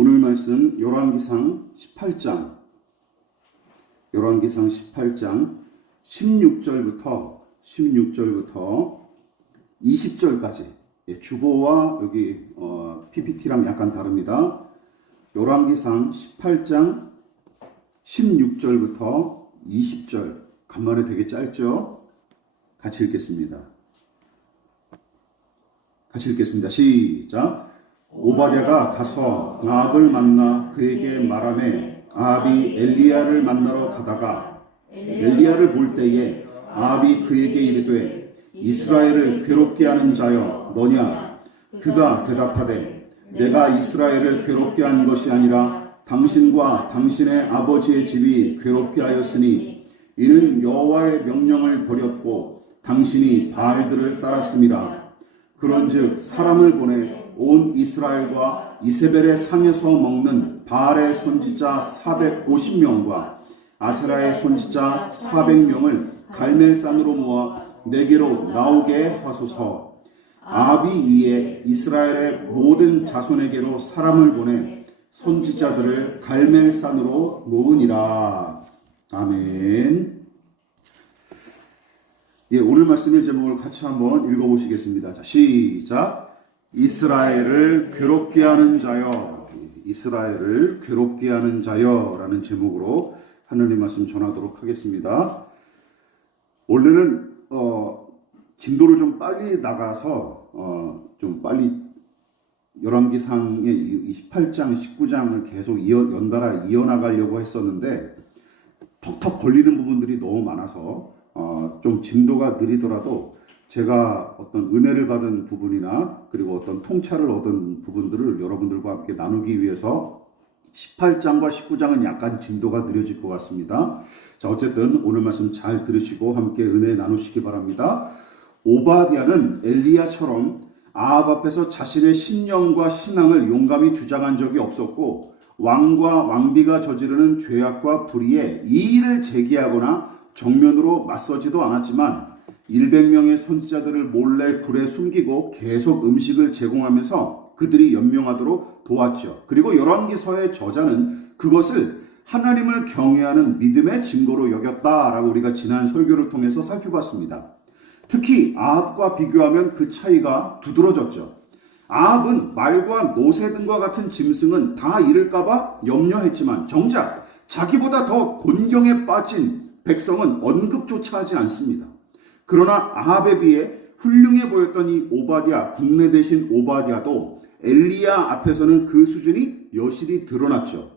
오늘 말씀 열왕기상 18장 16절부터 20절까지 주보와 여기 PPT랑 약간 다릅니다. 열왕기상 18장 16절부터 20절 간만에 되게 짧죠? 같이 읽겠습니다. 시작. 오바댜가 가서 아합을 만나 그에게 말하매 아합이 엘리야를 만나러 가다가 엘리야를 볼 때에 아합이 그에게 이르되 이스라엘을 괴롭게 하는 자여 너냐? 그가 대답하되 내가 이스라엘을 괴롭게 한 것이 아니라 당신과 당신의 아버지의 집이 괴롭게 하였으니 이는 여호와의 명령을 버렸고 당신이 바알들을 따랐음이라. 그런즉 사람을 보내 온 이스라엘과 이세벨의 상에서 먹는 바알의 선지자 450명과 아세라의 선지자 400명을 갈멜산으로 모아 내게로 나오게 하소서. 아합이 이에 이스라엘의 모든 자손에게로 사람을 보내 선지자들을 갈멜산으로 모으니라. 아멘. 오늘 말씀의 제목을 같이 한번 읽어보시겠습니다. 자, 시작. 이스라엘을 괴롭게 하는 자여, 이스라엘을 괴롭게 하는 자여라는 제목으로 하나님 말씀 전하도록 하겠습니다. 원래는 진도를 좀 빨리 나가서 좀 빨리 열왕기상의 28장, 19장을 계속 연달아 이어나가려고 했었는데 턱턱 걸리는 부분들이 너무 많아서 좀 진도가 느리더라도 제가 어떤 은혜를 받은 부분이나 그리고 어떤 통찰을 얻은 부분들을 여러분들과 함께 나누기 위해서 18장과 19장은 약간 진도가 느려질 것 같습니다. 자, 어쨌든 오늘 말씀 잘 들으시고 함께 은혜 나누시기 바랍니다. 오바댜는 엘리야처럼 아합 앞에서 자신의 신령과 신앙을 용감히 주장한 적이 없었고 왕과 왕비가 저지르는 죄악과 불의에 이의를 제기하거나 정면으로 맞서지도 않았지만 100명의 선지자들을 몰래 굴에 숨기고 계속 음식을 제공하면서 그들이 연명하도록 도왔죠. 그리고 열왕기서의 저자는 그것을 하나님을 경외하는 믿음의 증거로 여겼다라고 우리가 지난 설교를 통해서 살펴봤습니다. 특히 아합과 비교하면 그 차이가 두드러졌죠. 아합은 말과 노새 등과 같은 짐승은 다 잃을까봐 염려했지만 정작 자기보다 더 곤경에 빠진 백성은 언급조차 하지 않습니다. 그러나 아합에 비해 훌륭해 보였던 이 오바댜, 국내 대신 오바댜도 엘리야 앞에서는 그 수준이 여실히 드러났죠.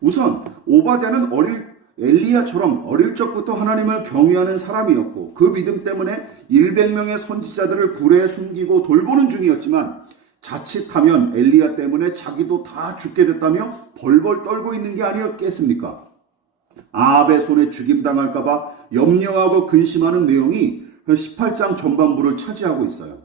우선 오바댜는 엘리야처럼 어릴 적부터 하나님을 경외하는 사람이었고 그 믿음 때문에 100명의 선지자들을 굴에 숨기고 돌보는 중이었지만 자칫하면 엘리야 때문에 자기도 다 죽게 됐다며 벌벌 떨고 있는 게 아니었겠습니까? 아합의 손에 죽임당할까봐 염려하고 근심하는 내용이 18장 전반부를 차지하고 있어요.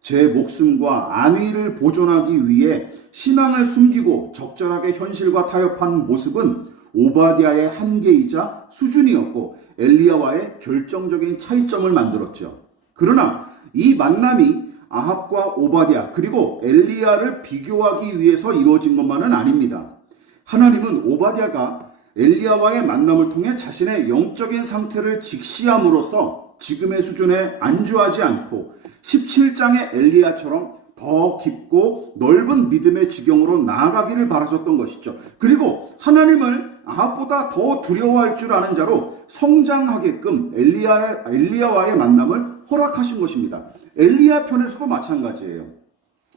제 목숨과 안위를 보존하기 위해 신앙을 숨기고 적절하게 현실과 타협한 모습은 오바댜의 한계이자 수준이었고 엘리야와의 결정적인 차이점을 만들었죠. 그러나 이 만남이 아합과 오바댜 그리고 엘리야를 비교하기 위해서 이루어진 것만은 아닙니다. 하나님은 오바댜가 엘리야와의 만남을 통해 자신의 영적인 상태를 직시함으로써 지금의 수준에 안주하지 않고 17장의 엘리야처럼 더 깊고 넓은 믿음의 지경으로 나아가기를 바라셨던 것이죠. 그리고 하나님을 아합보다 더 두려워할 줄 아는 자로 성장하게끔 엘리야와의 만남을 허락하신 것입니다. 엘리야 편에서도 마찬가지예요.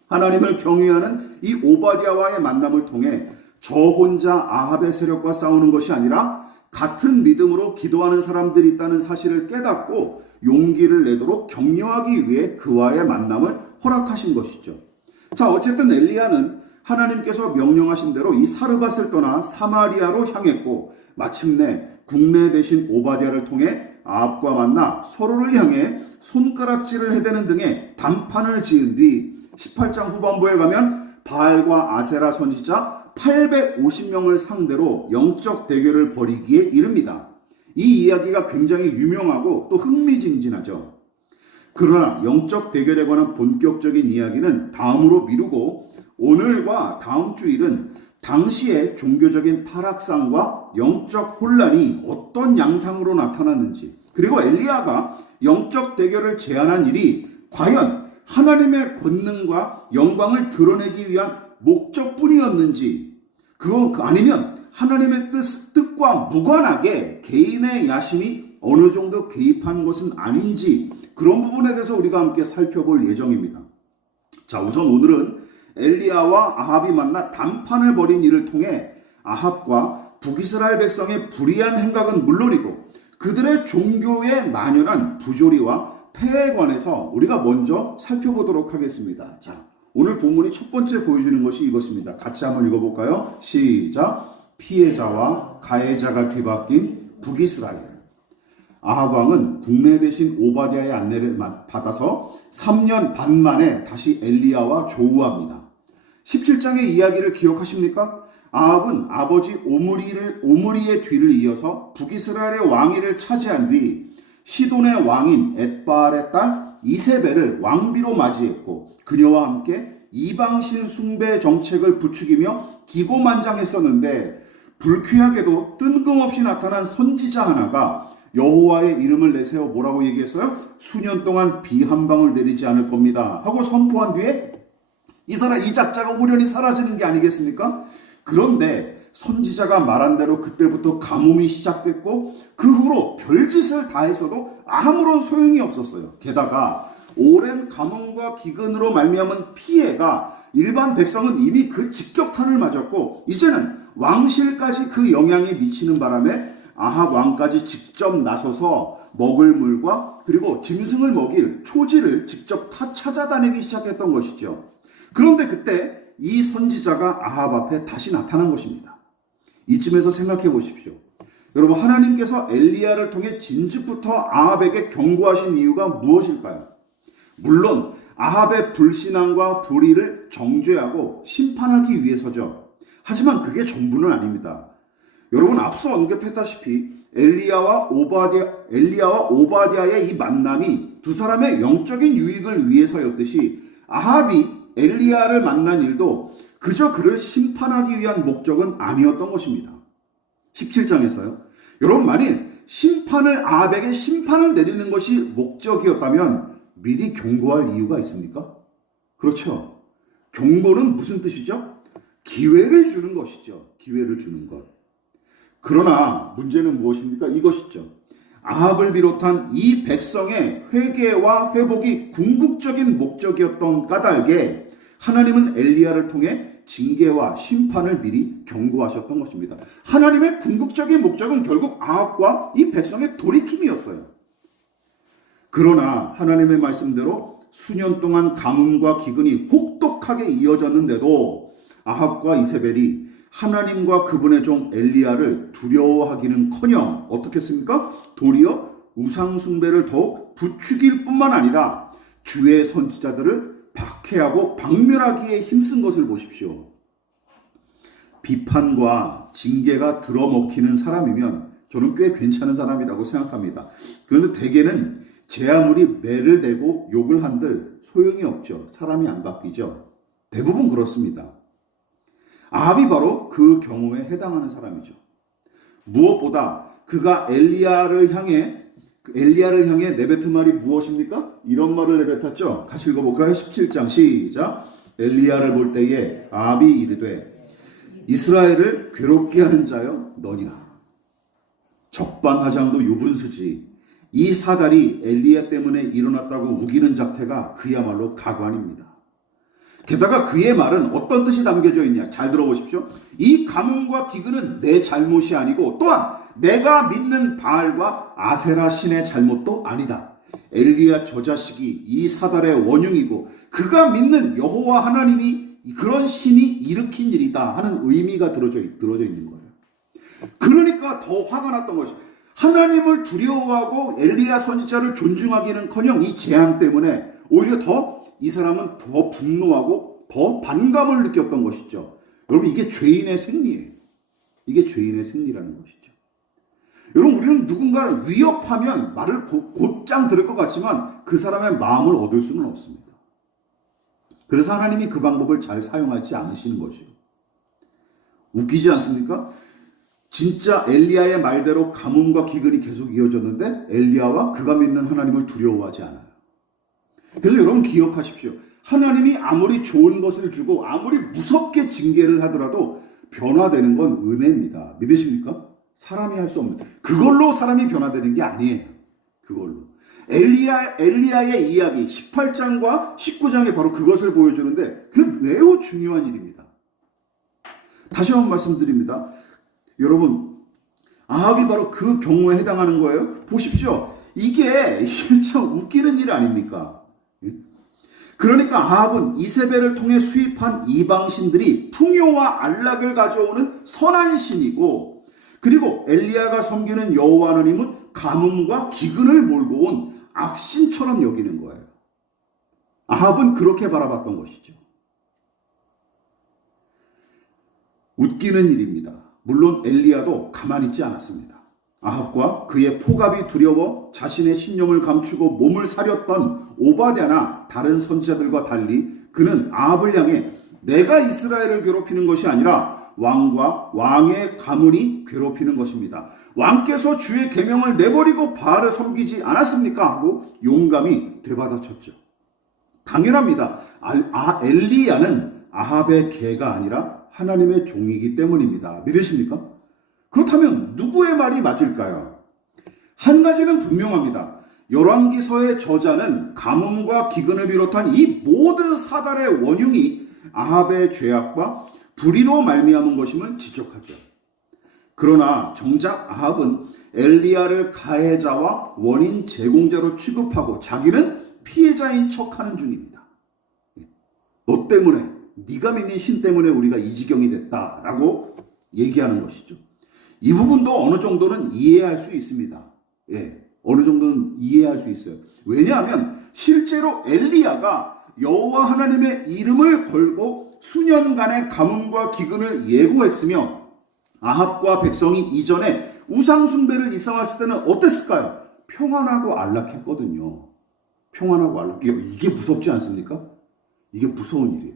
하나님을 경외하는 이 오바댜와의 만남을 통해 저 혼자 아합의 세력과 싸우는 것이 아니라 같은 믿음으로 기도하는 사람들이 있다는 사실을 깨닫고 용기를 내도록 격려하기 위해 그와의 만남을 허락하신 것이죠. 자, 어쨌든 엘리야는 하나님께서 명령하신 대로 이 사르밧을 떠나 사마리아로 향했고 마침내 국내 대신 오바댜를 통해 아합과 만나 서로를 향해 손가락질을 해대는 등의 단판을 지은 뒤 18장 후반부에 가면 바알과 아세라 선지자 850명을 상대로 영적 대결을 벌이기에 이릅니다. 이 이야기가 굉장히 유명하고 또 흥미진진하죠. 그러나 영적 대결에 관한 본격적인 이야기는 다음으로 미루고 오늘과 다음 주일은 당시의 종교적인 타락상과 영적 혼란이 어떤 양상으로 나타났는지, 그리고 엘리야가 영적 대결을 제안한 일이 과연 하나님의 권능과 영광을 드러내기 위한 목적뿐이었는지, 그거 아니면 하나님의 뜻과 무관하게 개인의 야심이 어느 정도 개입한 것은 아닌지, 그런 부분에 대해서 우리가 함께 살펴볼 예정입니다. 자, 우선 오늘은 엘리야와 아합이 만나 담판을 벌인 일을 통해 아합과 북이스라엘 백성의 불의한 행각은 물론이고 그들의 종교에 만연한 부조리와 폐해에 관해서 우리가 먼저 살펴보도록 하겠습니다. 자, 오늘 본문이 첫 번째 보여주는 것이 이것입니다. 같이 한번 읽어볼까요? 시작. 피해자와 가해자가 뒤바뀐 북이스라엘. 아합 왕은 국내 대신 오바댜의 안내를 받아서 3년 반 만에 다시 엘리야와 조우합니다. 17장의 이야기를 기억하십니까? 아합은 아버지 오므리의 뒤를 이어서 북이스라엘의 왕위를 차지한 뒤 시돈의 왕인 엣바알의 딸 이세벨을 왕비로 맞이했고 그녀와 함께 이방신 숭배 정책을 부추기며 기고만장했었는데 불쾌하게도 뜬금없이 나타난 선지자 하나가 여호와의 이름을 내세워 뭐라고 얘기했어요? 수년 동안 비 한 방울 내리지 않을 겁니다 하고 선포한 뒤에 이 작자가 후련히 사라지는 게 아니겠습니까? 그런데 선지자가 말한 대로 그때부터 가뭄이 시작됐고 그 후로 별짓을 다 했어도 아무런 소용이 없었어요. 게다가 오랜 가뭄과 기근으로 말미암은 피해가 일반 백성은 이미 그 직격탄을 맞았고 이제는 왕실까지 그 영향이 미치는 바람에 아합 왕까지 직접 나서서 먹을 물과 그리고 짐승을 먹일 초지를 직접 찾아다니기 시작했던 것이죠. 그런데 그때 이 선지자가 아합 앞에 다시 나타난 것입니다. 이쯤에서 생각해 보십시오. 여러분, 하나님께서 엘리야를 통해 진즉부터 아합에게 경고하신 이유가 무엇일까요? 물론 아합의 불신앙과 불의를 정죄하고 심판하기 위해서죠. 하지만 그게 전부는 아닙니다. 여러분, 앞서 언급했다시피 엘리야와 오바댜의 이 만남이 두 사람의 영적인 유익을 위해서였듯이 아합이 엘리야를 만난 일도 그저 그를 심판하기 위한 목적은 아니었던 것입니다. 17장에서요. 여러분, 만일 아합에게 심판을 내리는 것이 목적이었다면 미리 경고할 이유가 있습니까? 그렇죠. 경고는 무슨 뜻이죠? 기회를 주는 것이죠. 기회를 주는 것. 그러나 문제는 무엇입니까? 이것이죠. 아합을 비롯한 이 백성의 회개와 회복이 궁극적인 목적이었던 까닭에 하나님은 엘리야를 통해 징계와 심판을 미리 경고하셨던 것입니다. 하나님의 궁극적인 목적은 결국 아합과 이 백성의 돌이킴이었어요. 그러나 하나님의 말씀대로 수년 동안 가뭄과 기근이 혹독하게 이어졌는데도 아합과 이세벨이 하나님과 그분의 종 엘리야를 두려워하기는커녕 어떻게 했습니까? 도리어 우상 숭배를 더욱 부추길 뿐만 아니라 주의 선지자들을 박해하고 박멸하기에 힘쓴 것을 보십시오. 비판과 징계가 들어먹히는 사람이면 저는 꽤 괜찮은 사람이라고 생각합니다. 그런데 대개는 제 아무리 매를 대고 욕을 한들 소용이 없죠. 사람이 안 바뀌죠. 대부분 그렇습니다. 아합이 바로 그 경우에 해당하는 사람이죠. 무엇보다 그가 엘리야를 향해 내뱉은 말이 무엇입니까? 이런 말을 내뱉었죠. 같이 읽어볼까요? 17장 시작. 엘리야를 볼 때에 아합이 이르되 이스라엘을 괴롭게 하는 자여 너니라. 적반하장도 유분수지. 이 사달이 엘리야 때문에 일어났다고 우기는 작태가 그야말로 가관입니다. 게다가 그의 말은 어떤 뜻이 담겨져 있냐? 잘 들어보십시오. 이 가뭄과 기근은 내 잘못이 아니고 또한 내가 믿는 바알과 아세라 신의 잘못도 아니다. 엘리야 저 자식이 이 사달의 원흉이고 그가 믿는 여호와 하나님이 그런 신이 일으킨 일이다 하는 의미가 들어져 있는 거예요. 그러니까 더 화가 났던 것이 하나님을 두려워하고 엘리야 선지자를 존중하기는커녕 이 재앙 때문에 오히려 더 이 사람은 더 분노하고 더 반감을 느꼈던 것이죠. 여러분, 이게 죄인의 생리예요. 이게 죄인의 생리라는 것이죠. 여러분, 우리는 누군가를 위협하면 말을 곧장 들을 것 같지만 그 사람의 마음을 얻을 수는 없습니다. 그래서 하나님이 그 방법을 잘 사용하지 않으시는 거죠. 웃기지 않습니까? 진짜 엘리야의 말대로 가뭄과 기근이 계속 이어졌는데 엘리야와 그가 믿는 하나님을 두려워하지 않아요. 그래서 여러분 기억하십시오. 하나님이 아무리 좋은 것을 주고 아무리 무섭게 징계를 하더라도 변화되는 건 은혜입니다. 믿으십니까? 사람이 할 수 없는. 그걸로 사람이 변화되는 게 아니에요. 그걸로. 엘리야의 이야기 18장과 19장에 바로 그것을 보여주는데 그 매우 중요한 일입니다. 다시 한번 말씀드립니다. 여러분, 아합이 바로 그 경우에 해당하는 거예요. 보십시오. 이게 참 웃기는 일 아닙니까? 그러니까 아합은 이세벨을 통해 수입한 이방신들이 풍요와 안락을 가져오는 선한 신이고, 그리고 엘리야가 섬기는 여호와 하나님은 가뭄과 기근을 몰고 온 악신처럼 여기는 거예요. 아합은 그렇게 바라봤던 것이죠. 웃기는 일입니다. 물론 엘리야도 가만히 있지 않았습니다. 아합과 그의 포갑이 두려워 자신의 신념을 감추고 몸을 사렸던 오바댜나 다른 선지자들과 달리 그는 아합을 향해 내가 이스라엘을 괴롭히는 것이 아니라 왕과 왕의 가문이 괴롭히는 것입니다. 왕께서 주의 계명을 내버리고 바알을 섬기지 않았습니까? 하고 용감히 되받아쳤죠. 당연합니다. 엘리야는 아합의 개가 아니라 하나님의 종이기 때문입니다. 믿으십니까? 그렇다면 누구의 말이 맞을까요? 한 가지는 분명합니다. 열왕기서의 저자는 가뭄과 기근을 비롯한 이 모든 사달의 원흉이 아합의 죄악과 불의로 말미암은 것임을 지적하죠. 그러나 정작 아합은 엘리야를 가해자와 원인 제공자로 취급하고 자기는 피해자인 척하는 중입니다. 너 때문에, 네가 믿는 신 때문에 우리가 이 지경이 됐다라고 얘기하는 것이죠. 이 부분도 어느 정도는 이해할 수 있습니다. 어느 정도는 이해할 수 있어요. 왜냐하면 실제로 엘리야가 여호와 하나님의 이름을 걸고 수년간의 가뭄과 기근을 예고했으며 아합과 백성이 이전에 우상 숭배를 이상했을 때는 어땠을까요? 평안하고 안락했거든요. 평안하고 안락. 이게 무섭지 않습니까? 이게 무서운 일이에요.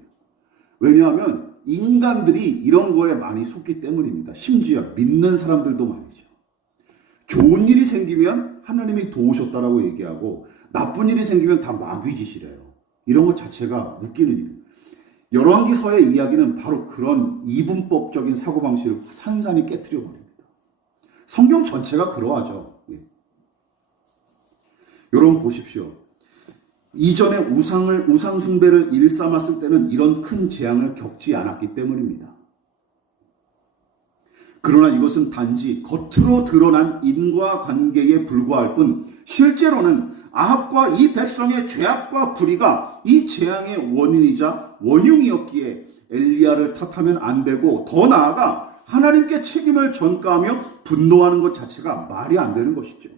왜냐하면 인간들이 이런 거에 많이 속기 때문입니다. 심지어 믿는 사람들도 말이죠. 좋은 일이 생기면 하나님이 도우셨다라고 얘기하고 나쁜 일이 생기면 다 마귀짓이래요. 이런 것 자체가 웃기는 일입니다. 열왕기서의 이야기는 바로 그런 이분법적인 사고방식을 산산히 깨트려 버립니다. 성경 전체가 그러하죠. 여러분 보십시오. 이전에 우상 숭배를 일삼았을 때는 이런 큰 재앙을 겪지 않았기 때문입니다. 그러나 이것은 단지 겉으로 드러난 인과관계에 불과할 뿐 실제로는 아합과 이 백성의 죄악과 불의가 이 재앙의 원인이자 원흉이었기에 엘리야를 탓하면 안 되고 더 나아가 하나님께 책임을 전가하며 분노하는 것 자체가 말이 안 되는 것이죠.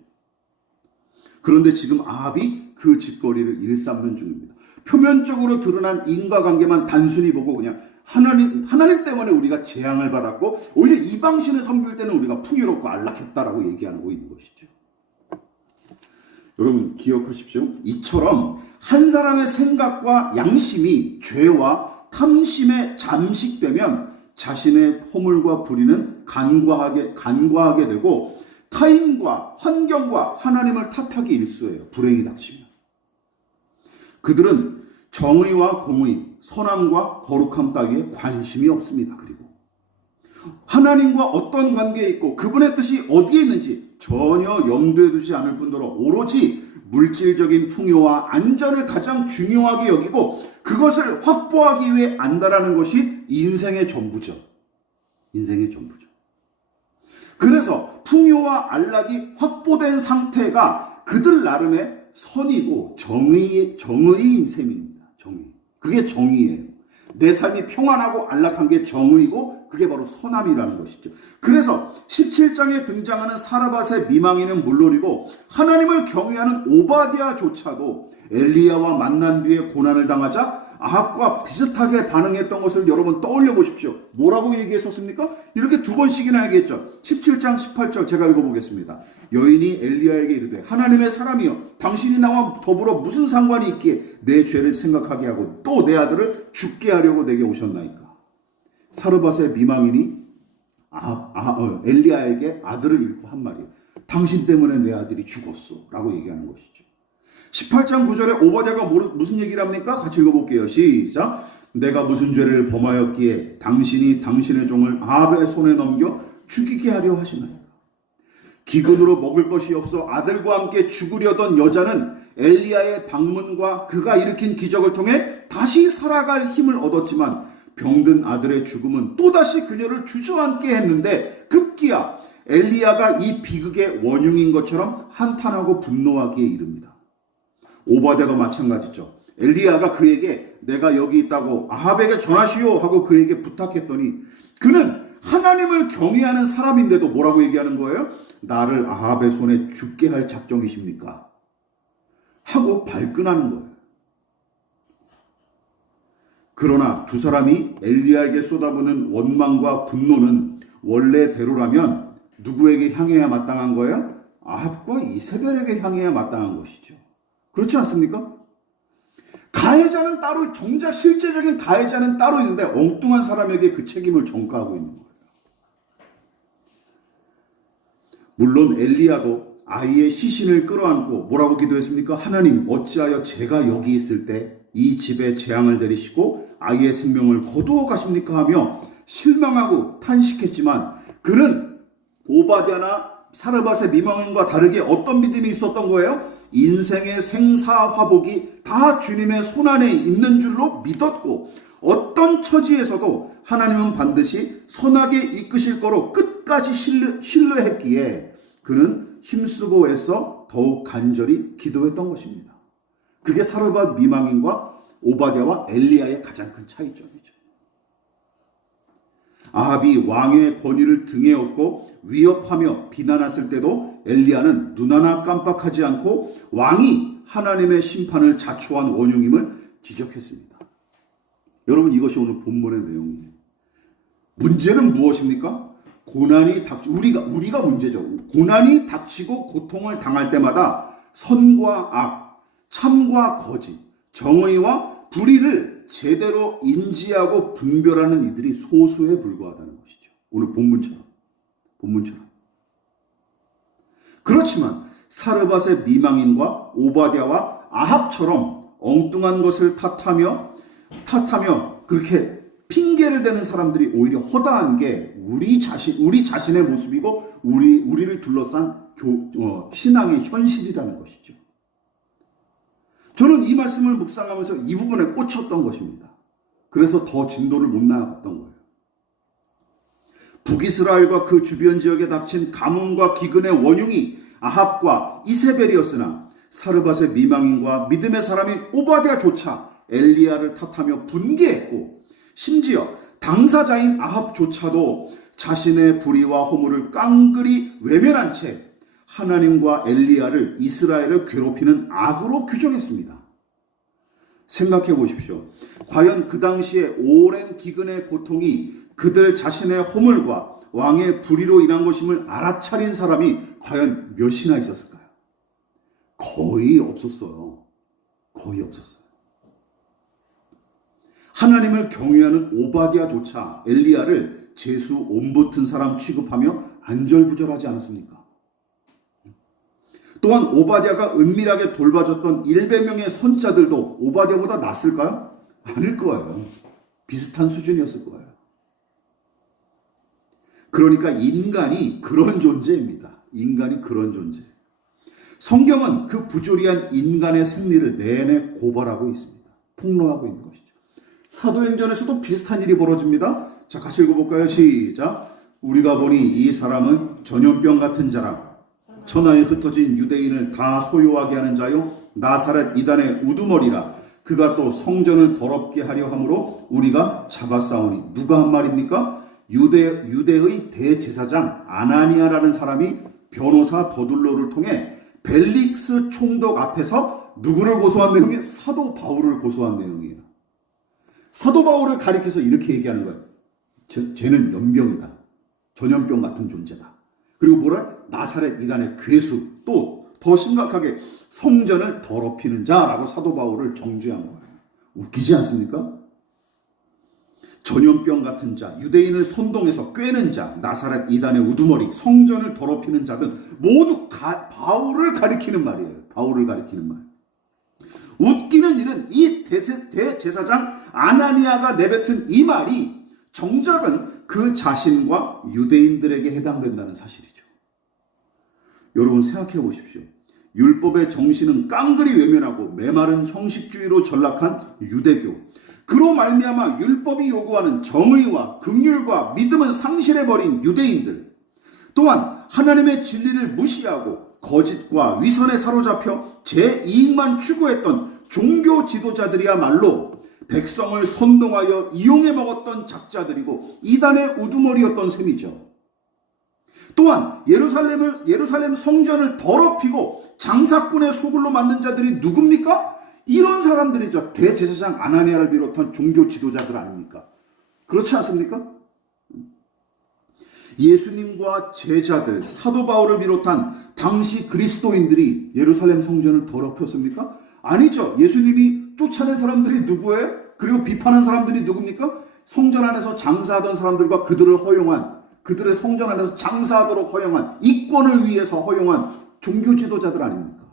그런데 지금 아합이 그 짓거리를 일삼는 중입니다. 표면적으로 드러난 인과관계만 단순히 보고 그냥 하나님 때문에 우리가 재앙을 받았고 오히려 이방신을 섬길 때는 우리가 풍요롭고 안락했다라고 얘기하고 있는 것이죠. 여러분 기억하십시오. 이처럼 한 사람의 생각과 양심이 죄와 탐심에 잠식되면 자신의 허물과 불의는 간과하게 되고 타인과 환경과 하나님을 탓하기 일쑤예요. 불행이 닥치면. 그들은 정의와 공의, 선함과 거룩함 따위에 관심이 없습니다. 그리고 하나님과 어떤 관계에 있고 그분의 뜻이 어디에 있는지 전혀 염두에 두지 않을 뿐더러 오로지 물질적인 풍요와 안전을 가장 중요하게 여기고 그것을 확보하기 위해 안다라는 것이 인생의 전부죠. 인생의 전부죠. 그래서 풍요와 안락이 확보된 상태가 그들 나름의 선이고 정의인 셈입니다. 정의. 그게 정의예요. 내 삶이 평안하고 안락한 게 정의고 그게 바로 선함이라는 것이죠. 그래서 17장에 등장하는 사라밧의 미망이는 물론이고 하나님을 경외하는 오바댜조차도 엘리야와 만난 뒤에 고난을 당하자 아합과 비슷하게 반응했던 것을 여러분 떠올려 보십시오. 뭐라고 얘기했었습니까? 이렇게 두 번씩이나 얘기했죠. 17장 18절 제가 읽어보겠습니다. 여인이 엘리야에게 이르되 하나님의 사람이여 당신이 나와 더불어 무슨 상관이 있기에 내 죄를 생각하게 하고 또 내 아들을 죽게 하려고 내게 오셨나이까. 사르밧의 미망인이 엘리야에게 아들을 잃고 한 말이에요. 당신 때문에 내 아들이 죽었어 라고 얘기하는 것이죠. 18장 9절에 오바댜가 무슨 얘기를 합니까? 같이 읽어볼게요. 시작. 내가 무슨 죄를 범하였기에 당신이 당신의 종을 아합의 손에 넘겨 죽이게 하려 하시나이까. 기근으로 먹을 것이 없어 아들과 함께 죽으려던 여자는 엘리야의 방문과 그가 일으킨 기적을 통해 다시 살아갈 힘을 얻었지만 병든 아들의 죽음은 또다시 그녀를 주저앉게 했는데 급기야 엘리야가 이 비극의 원흉인 것처럼 한탄하고 분노하기에 이릅니다. 오바댜도 마찬가지죠. 엘리야가 그에게 내가 여기 있다고 아합에게 전하시오 하고 그에게 부탁했더니 그는 하나님을 경외하는 사람인데도 뭐라고 얘기하는 거예요? 나를 아합의 손에 죽게 할 작정이십니까? 하고 발끈하는 거예요. 그러나 두 사람이 엘리야에게 쏟아부는 원망과 분노는 원래대로라면 누구에게 향해야 마땅한 거예요? 아합과 이세벨에게 향해야 마땅한 것이죠. 그렇지 않습니까? 가해자는 따로, 정작 실제적인 가해자는 따로 있는데 엉뚱한 사람에게 그 책임을 전가하고 있는 거예요. 물론 엘리야도 아이의 시신을 끌어안고 뭐라고 기도했습니까? 하나님, 어찌하여 제가 여기 있을 때 이 집에 재앙을 내리시고 아이의 생명을 거두어 가십니까? 하며 실망하고 탄식했지만 그는 오바댜나 사르밧의 미망인과 다르게 어떤 믿음이 있었던 거예요? 인생의 생사화복이 다 주님의 손안에 있는 줄로 믿었고 어떤 처지에서도 하나님은 반드시 선하게 이끄실 거로 끝까지 신뢰했기에 그는 힘쓰고 애써 더욱 간절히 기도했던 것입니다. 그게 사르밧 미망인과 오바댜와 엘리야의 가장 큰 차이점이죠. 아합이 왕의 권위를 등에 업고 위협하며 비난했을 때도 엘리야는 눈 하나 깜빡하지 않고 왕이 하나님의 심판을 자초한 원흉임을 지적했습니다. 여러분, 이것이 오늘 본문의 내용이에요. 문제는 무엇입니까? 고난이 우리가 문제죠. 고난이 닥치고 고통을 당할 때마다 선과 악, 참과 거짓, 정의와 불의를 제대로 인지하고 분별하는 이들이 소수에 불과하다는 것이죠. 오늘 본문처럼. 그렇지만 사르밧의 미망인과 오바댜와 아합처럼 엉뚱한 것을 탓하며 그렇게 핑계를 대는 사람들이 오히려 허다한 게 우리 자신의 모습이고 우리를 둘러싼 신앙의 현실이라는 것이죠. 저는 이 말씀을 묵상하면서 이 부분에 꽂혔던 것입니다. 그래서 더 진도를 못 나아갔던 거예요. 북이스라엘과 그 주변 지역에 닥친 가뭄과 기근의 원흉이 아합과 이세벨이었으나 사르밧의 미망인과 믿음의 사람이 오바댜조차 엘리야를 탓하며 분개했고 심지어 당사자인 아합조차도 자신의 불의와 허물을 깡그리 외면한 채 하나님과 엘리야를 이스라엘을 괴롭히는 악으로 규정했습니다. 생각해 보십시오. 과연 그 당시에 오랜 기근의 고통이 그들 자신의 허물과 왕의 불의로 인한 것임을 알아차린 사람이 과연 몇이나 있었을까요? 거의 없었어요. 하나님을 경외하는 오바댜조차 엘리야를 재수 옴붙은 사람 취급하며 안절부절하지 않았습니까? 또한 오바댜가 은밀하게 돌봐줬던 100명의 선자들도 오바댜보다 낫을까요? 아닐 거예요. 비슷한 수준이었을 거예요. 그러니까 인간이 그런 존재입니다. 성경은 그 부조리한 인간의 생리를 내내 고발하고 있습니다. 폭로하고 있는 것이죠. 사도행전에서도 비슷한 일이 벌어집니다. 자, 같이 읽어볼까요? 시작. 우리가 보니 이 사람은 전염병 같은 자라 천하에 흩어진 유대인을 다 소요하게 하는 자요 나사렛 이단의 우두머리라. 그가 또 성전을 더럽게 하려 함으로 우리가 잡아싸우니. 누가 한 말입니까? 유대의 대제사장 아나니아라는 사람이 변호사 더둘로를 통해 벨릭스 총독 앞에서 누구를 고소한 내용이에요? 사도 바울을 고소한 내용이에요. 사도 바울을 가리켜서 이렇게 얘기하는 거예요. 쟤는 연병이다. 전염병 같은 존재다. 그리고 뭐라? 나사렛 이단의 괴수. 또 더 심각하게 성전을 더럽히는 자라고 사도 바울을 정죄한 거예요. 웃기지 않습니까? 전염병 같은 자, 유대인을 선동해서 꿰는 자, 나사렛 이단의 우두머리, 성전을 더럽히는 자 등 모두 바울을 가리키는 말이에요. 바울을 가리키는 말. 웃기는 일은 이 대제사장 아나니아가 내뱉은 이 말이 정작은 그 자신과 유대인들에게 해당된다는 사실이죠. 여러분 생각해 보십시오. 율법의 정신은 깡그리 외면하고 메마른 형식주의로 전락한 유대교. 그로 말미암아 율법이 요구하는 정의와 긍휼과 믿음은 상실해버린 유대인들. 또한 하나님의 진리를 무시하고 거짓과 위선에 사로잡혀 제 이익만 추구했던 종교 지도자들이야말로 백성을 선동하여 이용해 먹었던 작자들이고 이단의 우두머리였던 셈이죠. 또한 예루살렘 성전을 더럽히고 장사꾼의 소굴로 만든 자들이 누굽니까? 이런 사람들이죠. 대제사장 아나니아를 비롯한 종교 지도자들 아닙니까? 그렇지 않습니까? 예수님과 제자들, 사도 바울을 비롯한 당시 그리스도인들이 예루살렘 성전을 더럽혔습니까? 아니죠. 예수님이 쫓아낸 사람들이 누구예요? 그리고 비판한 사람들이 누굽니까? 성전 안에서 장사하던 사람들과 그들의 성전 안에서 장사하도록 허용한, 이권을 위해서 허용한 종교 지도자들 아닙니까?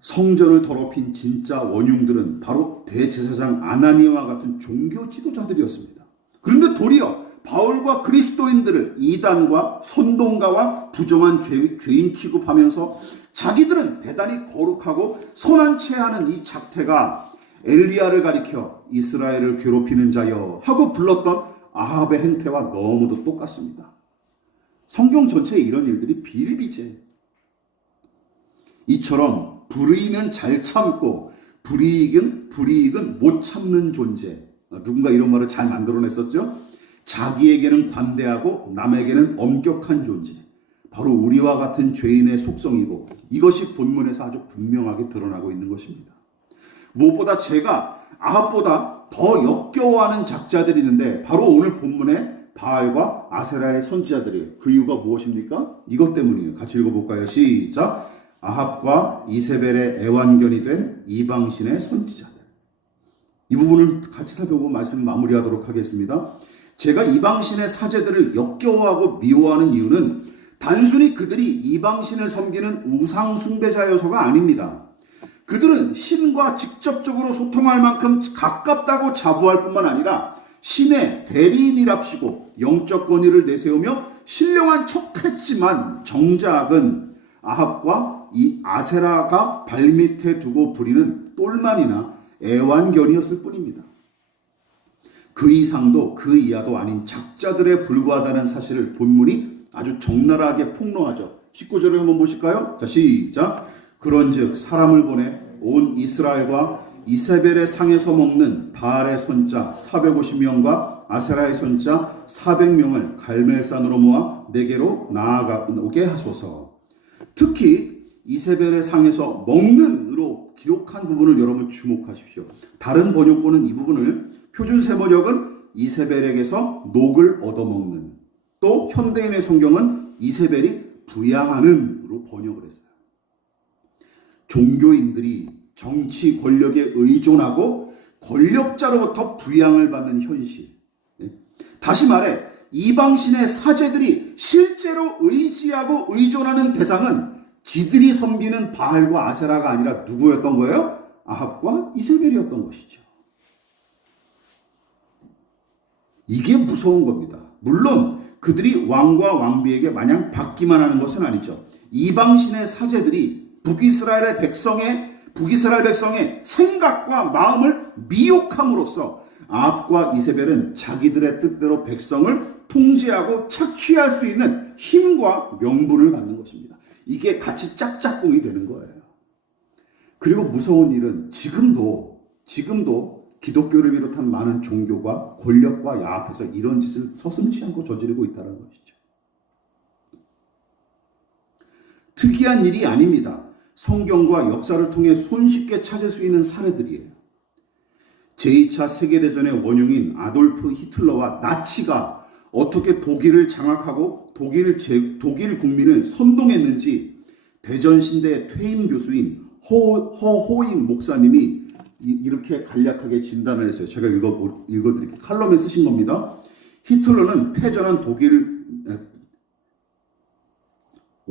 성전을 더럽힌 진짜 원흉들은 바로 대제사장 아나니아와 같은 종교 지도자들이었습니다. 그런데 도리어 바울과 그리스도인들을 이단과 선동가와 부정한 죄인 취급하면서 자기들은 대단히 거룩하고 선한 체하는 이 작태가 엘리야를 가리켜 이스라엘을 괴롭히는 자여 하고 불렀던 아합의 행태와 너무도 똑같습니다. 성경 전체에 이런 일들이 비일비재. 이처럼 불의는 잘 참고 불이익은 못 참는 존재. 누군가 이런 말을 잘 만들어냈었죠. 자기에게는 관대하고 남에게는 엄격한 존재. 바로 우리와 같은 죄인의 속성이고 이것이 본문에서 아주 분명하게 드러나고 있는 것입니다. 무엇보다 제가 아합보다 더 역겨워하는 작자들이 있는데 바로 오늘 본문에 바알과 아세라의 선지자들이에요. 그 이유가 무엇입니까? 이것 때문이에요. 같이 읽어볼까요? 시작. 아합과 이세벨의 애완견이 된 이방신의 선지자들. 이 부분을 같이 살펴보고 말씀을 마무리하도록 하겠습니다. 제가 이방신의 사제들을 역겨워하고 미워하는 이유는 단순히 그들이 이방신을 섬기는 우상 숭배자여서가 아닙니다. 그들은 신과 직접적으로 소통할 만큼 가깝다고 자부할 뿐만 아니라 신의 대리인이랍시고 영적 권위를 내세우며 신령한 척했지만 정작은 아합과 이 아세라가 발밑에 두고 부리는 똘만이나 애완견이었을 뿐입니다. 그 이상도 그 이하도 아닌 작자들에 불과하다는 사실을 본문이 아주 적나라하게 폭로하죠. 19절을 한번 보실까요? 자, 시작. 그런즉 사람을 보내 온 이스라엘과 이세벨의 상에서 먹는 바알의 손자 450명과 아세라의 손자 400명을 갈멜산으로 모아 내게로 나아가게 하소서. 특히 이세벨의 상에서 먹는으로 기록한 부분을 여러분 주목하십시오. 다른 번역본은 이 부분을 표준 세번역은 이세벨에게서 녹을 얻어먹는, 또 현대인의 성경은 이세벨이 부양하는으로 번역을 했어요. 종교인들이 정치 권력에 의존하고 권력자로부터 부양을 받는 현실. 다시 말해 이방신의 사제들이 실제로 의지하고 의존하는 대상은 지들이 섬기는 바알과 아세라가 아니라 누구였던 거예요? 아합과 이세벨이었던 것이죠. 이게 무서운 겁니다. 물론 그들이 왕과 왕비에게 마냥 받기만 하는 것은 아니죠. 이방신의 사제들이 북이스라엘 백성의 생각과 마음을 미혹함으로써 아합과 이세벨은 자기들의 뜻대로 백성을 통제하고 착취할 수 있는 힘과 명분을 갖는 것입니다. 이게 같이 짝짝꿍이 되는 거예요. 그리고 무서운 일은 지금도 기독교를 비롯한 많은 종교가 권력과 야합해서 이런 짓을 서슴지 않고 저지르고 있다는 것이죠. 특이한 일이 아닙니다. 성경과 역사를 통해 손쉽게 찾을 수 있는 사례들이에요. 제2차 세계대전의 원흉인 아돌프 히틀러와 나치가 어떻게 독일을 장악하고 독일 국민을 선동했는지 대전신대 퇴임 교수인 허호잉 목사님이 이렇게 간략하게 진단을 했어요. 제가 읽어드릴게요. 칼럼에 쓰신 겁니다. 히틀러는 패전한 독일,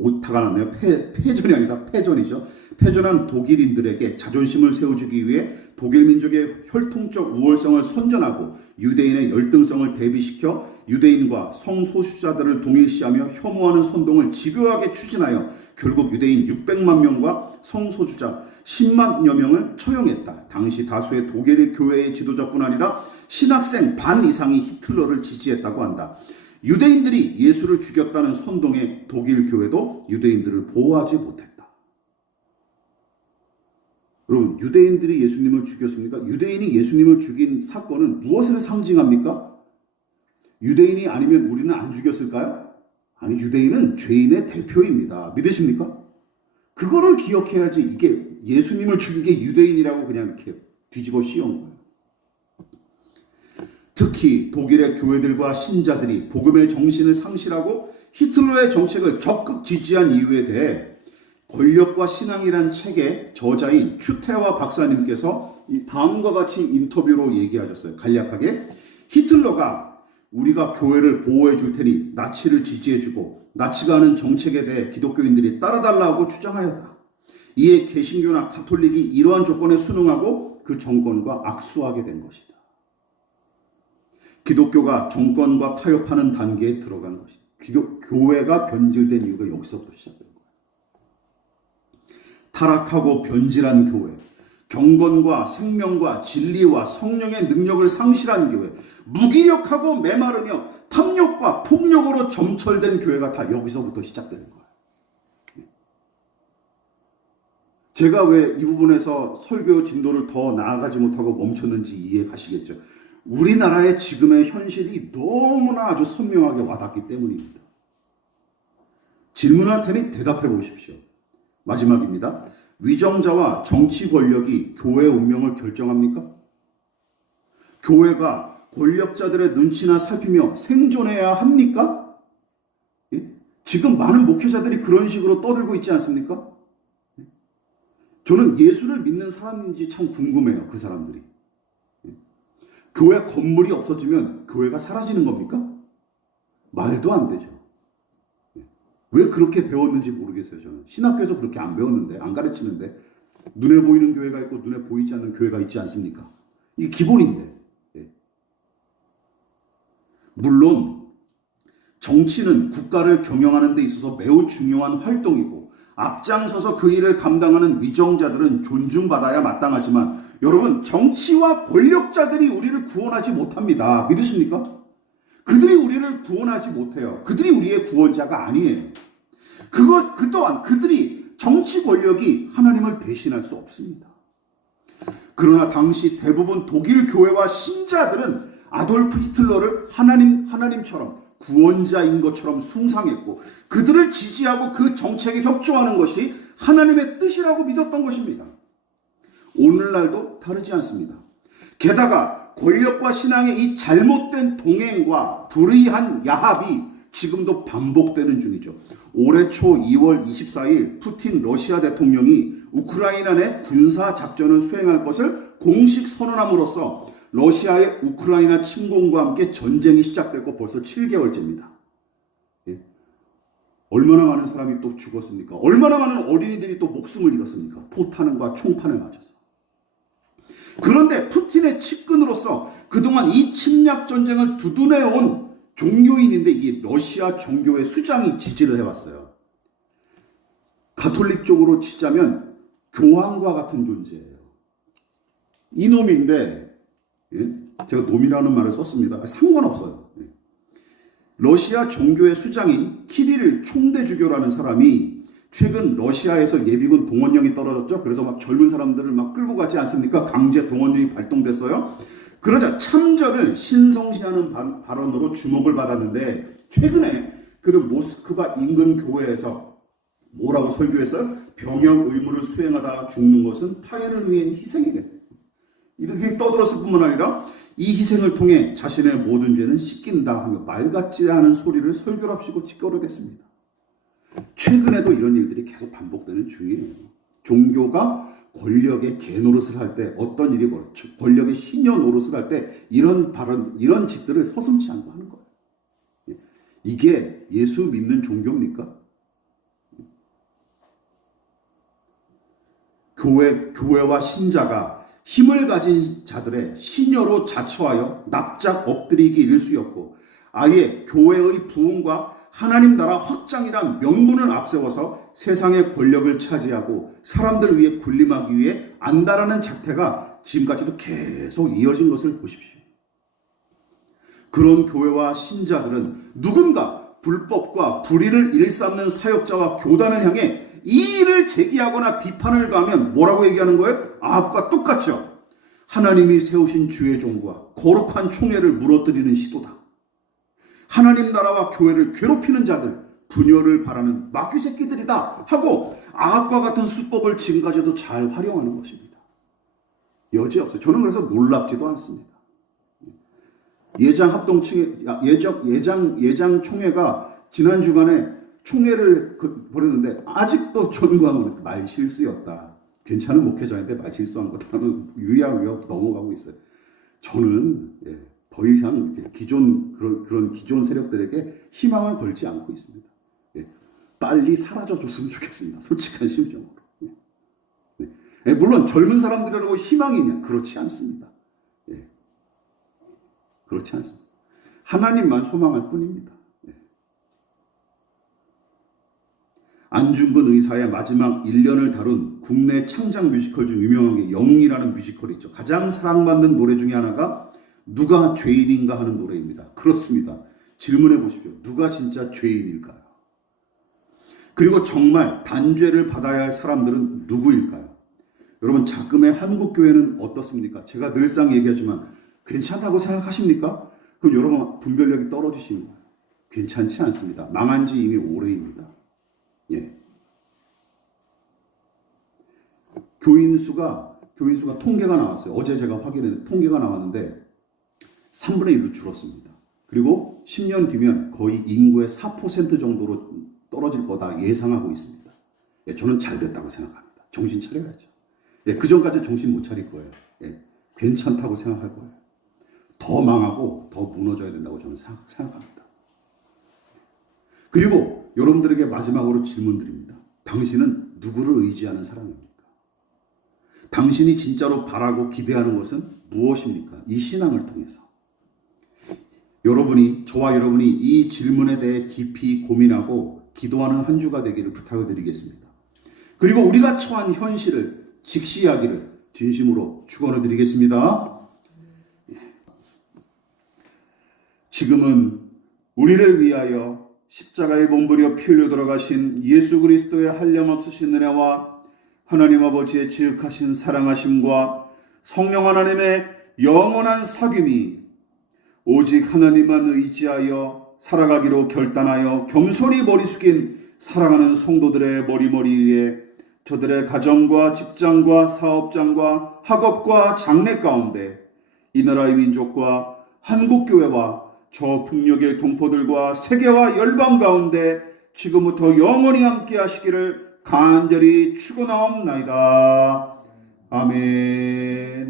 오타가 났네요. 패전이 아니라 패전이죠. 패전한 독일인들에게 자존심을 세워주기 위해 독일 민족의 혈통적 우월성을 선전하고 유대인의 열등성을 대비시켜 유대인과 성소수자들을 동일시하며 혐오하는 선동을 집요하게 추진하여 결국 유대인 600만 명과 성소수자 10만여 명을 처형했다. 당시 다수의 독일 교회의 지도자뿐 아니라 신학생 반 이상이 히틀러를 지지했다고 한다. 유대인들이 예수를 죽였다는 선동에 독일 교회도 유대인들을 보호하지 못했다. 여러분, 유대인들이 예수님을 죽였습니까? 유대인이 예수님을 죽인 사건은 무엇을 상징합니까? 유대인이 아니면 우리는 안 죽였을까요? 아니, 유대인은 죄인의 대표입니다. 믿으십니까? 그거를 기억해야지. 이게 예수님을 죽인 게 유대인이라고 그냥 이렇게 뒤집어 씌운 거예요. 특히 독일의 교회들과 신자들이 복음의 정신을 상실하고 히틀러의 정책을 적극 지지한 이유에 대해 권력과 신앙이란 책의 저자인 추테와 박사님께서 다음과 같이 인터뷰로 얘기하셨어요. 간략하게. 히틀러가 우리가 교회를 보호해 줄 테니 나치를 지지해 주고 나치가 하는 정책에 대해 기독교인들이 따라달라고 주장하였다. 이에 개신교나 가톨릭이 이러한 조건에 순응하고 그 정권과 악수하게 된 것이다. 기독교가 정권과 타협하는 단계에 들어간 것이다. 교회가 변질된 이유가 여기서부터 시작된 거예요. 타락하고 변질한 교회, 경건과 생명과 진리와 성령의 능력을 상실한 교회, 무기력하고 메마르며 탐욕과 폭력으로 점철된 교회가 다 여기서부터 시작되는 거예요. 제가 왜 이 부분에서 설교 진도를 더 나아가지 못하고 멈췄는지 이해 가시겠죠. 우리나라의 지금의 현실이 너무나 아주 선명하게 와닿기 때문입니다. 질문할 테니 대답해 보십시오. 마지막입니다. 위정자와 정치 권력이 교회의 운명을 결정합니까? 교회가 권력자들의 눈치나 살피며 생존해야 합니까? 예? 지금 많은 목회자들이 그런 식으로 떠들고 있지 않습니까? 저는 예수를 믿는 사람인지 참 궁금해요. 그 사람들이. 교회 건물이 없어지면 교회가 사라지는 겁니까? 말도 안 되죠. 왜 그렇게 배웠는지 모르겠어요. 저는 신학교에서 그렇게 안 배웠는데, 안 가르치는데 눈에 보이는 교회가 있고 눈에 보이지 않는 교회가 있지 않습니까? 이게 기본인데. 물론 정치는 국가를 경영하는 데 있어서 매우 중요한 활동이고 앞장서서 그 일을 감당하는 위정자들은 존중받아야 마땅하지만 여러분, 정치와 권력자들이 우리를 구원하지 못합니다. 믿으십니까? 그들이 우리를 구원하지 못해요. 그들이 우리의 구원자가 아니에요. 그 또한 그들이 정치 권력이 하나님을 대신할 수 없습니다. 그러나 당시 대부분 독일 교회와 신자들은 아돌프 히틀러를 하나님처럼 구원자인 것처럼 숭상했고 그들을 지지하고 그 정책에 협조하는 것이 하나님의 뜻이라고 믿었던 것입니다. 오늘날도 다르지 않습니다. 게다가 권력과 신앙의 이 잘못된 동행과 불의한 야합이 지금도 반복되는 중이죠. 올해 초 2월 24일 푸틴 러시아 대통령이 우크라이나 내 군사 작전을 수행할 것을 공식 선언함으로써 러시아의 우크라이나 침공과 함께 전쟁이 시작됐고 벌써 7개월째입니다. 예? 얼마나 많은 사람이 또 죽었습니까? 얼마나 많은 어린이들이 또 목숨을 잃었습니까? 포탄과 총탄에 맞아서. 그런데 푸틴의 측근으로서 그동안 이 침략 전쟁을 두둔해온 종교인인데 이 러시아 종교의 수장이 지지를 해왔어요. 가톨릭 쪽으로 치자면 교황과 같은 존재예요. 이놈인데 제가 놈이라는 말을 썼습니다. 상관없어요. 러시아 종교의 수장인 키릴 총대주교라는 사람이 최근 러시아에서 예비군 동원령이 떨어졌죠. 그래서 막 젊은 사람들을 막 끌고 가지 않습니까? 강제 동원령이 발동됐어요. 그러자 참전을 신성시하는 발언으로 주목을 받았는데 최근에 그는 모스크바 인근 교회에서 뭐라고 설교했어요? 병역 의무를 수행하다 죽는 것은 타인을 위한 희생이래. 이렇게 떠들었을 뿐만 아니라 이 희생을 통해 자신의 모든 죄는 씻긴다 하며 말 같지 않은 소리를 설교랍시고 찌꺼러댔습니다. 최근에도 이런 일들이 계속 반복되는 중이에요. 종교가 권력의 개노릇을 할 때 어떤 일이 벌어져, 권력의 시녀 노릇을 할 때 이런 발언, 이런 짓들을 서슴지 않고 하는 거예요. 이게 예수 믿는 종교입니까? 교회와 신자가 힘을 가진 자들의 시녀로 자처하여 납작 엎드리기 일쑤였고, 아예 교회의 부흥과 하나님 나라 확장이란 명분을 앞세워서 세상의 권력을 차지하고 사람들 위해 군림하기 위해 안다라는 작태가 지금까지도 계속 이어진 것을 보십시오. 그런 교회와 신자들은 누군가 불법과 불의를 일삼는 사역자와 교단을 향해 이의를 제기하거나 비판을 가하면 뭐라고 얘기하는 거예요? 아합과 똑같죠. 하나님이 세우신 주의 종과 거룩한 총회를 무너뜨리는 시도다. 하나님 나라와 교회를 괴롭히는 자들, 분열을 바라는 마귀 새끼들이다 하고 아합과 같은 수법을 지금까지도 잘 활용하는 것입니다. 여지없어요. 저는 그래서 놀랍지도 않습니다. 예장 총회가 지난 주간에 총회를 벌였는데 아직도 전광훈은 말 실수였다. 괜찮은 목회자인데 말 실수한 거다라는 유야무역 넘어가고 있어요. 저는 더 이상 이제 그런 기존 세력들에게 희망을 걸지 않고 있습니다. 빨리 사라져줬으면 좋겠습니다. 솔직한 심정으로. 물론 젊은 사람들이라고 희망이냐? 그렇지 않습니다. 그렇지 않습니다. 하나님만 소망할 뿐입니다. 안중근 의사의 마지막 1년을 다룬 국내 창작 뮤지컬 중 유명한 게 영웅이라는 뮤지컬이 있죠. 가장 사랑받는 노래 중에 하나가 누가 죄인인가 하는 노래입니다. 그렇습니다. 질문해 보십시오. 누가 진짜 죄인일까요? 그리고 정말 단죄를 받아야 할 사람들은 누구일까요? 여러분, 자금의 한국교회는 어떻습니까? 제가 늘상 얘기하지만 괜찮다고 생각하십니까? 그럼 여러분 분별력이 떨어지시는 거예요. 괜찮지 않습니다. 망한 지 이미 오래입니다. 교인 수가 통계가 나왔어요. 어제 제가 확인했는데 통계가 나왔는데 3분의 1로 줄었습니다. 그리고 10년 뒤면 거의 인구의 4% 정도로 떨어질 거다 예상하고 있습니다. 저는 잘 됐다고 생각합니다. 정신 차려야죠. 그 전까지 정신 못 차릴 거예요. 괜찮다고 생각할 거예요. 더 망하고 더 무너져야 된다고 저는 생각합니다. 그리고 여러분들에게 마지막으로 질문 드립니다. 당신은 누구를 의지하는 사람입니까? 당신이 진짜로 바라고 기대하는 것은 무엇입니까? 이 신앙을 통해서. 저와 여러분이 이 질문에 대해 깊이 고민하고 기도하는 한 주가 되기를 부탁을 드리겠습니다. 그리고 우리가 처한 현실을 직시하기를 진심으로 축원을 드리겠습니다. 지금은 우리를 위하여 십자가에 몸부려 피 흘려 돌아가신 예수 그리스도의 한량없으신 은혜와 하나님 아버지의 지극하신 사랑하심과 성령 하나님의 영원한 사귐이 오직 하나님만 의지하여 살아가기로 결단하여 겸손히 머리 숙인 사랑하는 성도들의 머리 위에 저들의 가정과 직장과 사업장과 학업과 장래 가운데 이 나라의 민족과 한국교회와 저 북녘의 동포들과 세계와 열방 가운데 지금부터 영원히 함께 하시기를 간절히 축원하옵나이다. 아멘.